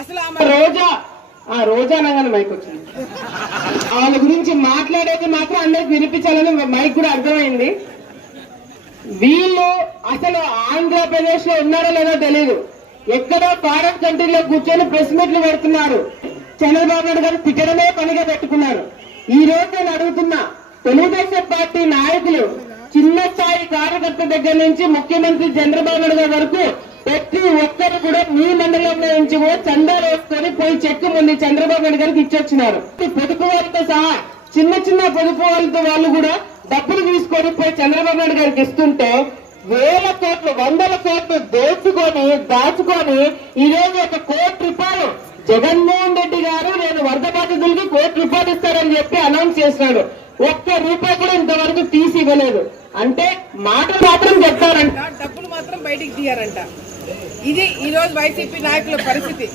అసలు రోజా అనగానే మైక్ వచ్చింది. వాళ్ళ గురించి మాట్లాడేది మాత్రం అందరికి వినిపించాలని మైక్ కూడా అర్థమైంది. వీళ్ళు అసలు ఆంధ్రప్రదేశ్ లో ఉన్నారో లేదో తెలియదు. ఎక్కడో ఫారెన్ కంట్రీలో కూర్చొని ప్రెస్ మీట్లు పెడుతున్నారు. చంద్రబాబు నాయుడు గారు తిట్టడమే పనిగా పెట్టుకున్నారు. ఈ రోజు నేను అడుగుతున్నా, తెలుగుదేశం పార్టీ నాయకులు చిన్న స్థాయి కార్యకర్త దగ్గర నుంచి ముఖ్యమంత్రి చంద్రబాబు నాయుడు గారి వరకు ప్రతి ఒక్కరు కూడా మీ మండలంలో నుంచి కూడా చందాలు వేసుకొని పోయి చెక్కు ముందు చంద్రబాబు నాయుడు గారికి ఇచ్చొచ్చినారు. పొదుపు వాళ్ళతో సహా చిన్న పొదుపు వాళ్ళతో వాళ్ళు కూడా డబ్బులు తీసుకొని పోయి చంద్రబాబు నాయుడు గారికి ఇస్తుంటే వేల కోట్లు 100 కోట్లు దాచుకొని ఈ రోజు 1 కోటి రూపాయలు జగన్మోహన్ రెడ్డి గారు నేను వరద బాధితులకి 1 కోటి రూపాయలు ఇస్తారని చెప్పి అనౌన్స్ చేసినాడు. 1 రూపాయి కూడా ఇంతవరకు తీసి ఇవ్వలేదు. అంటే మాటలు మాత్రం చెప్తారంట, డబ్బులు మాత్రం బయటికి తీయారంట. ఇది ఈ రోజు వైసీపీ నాయకుల పరిస్థితి.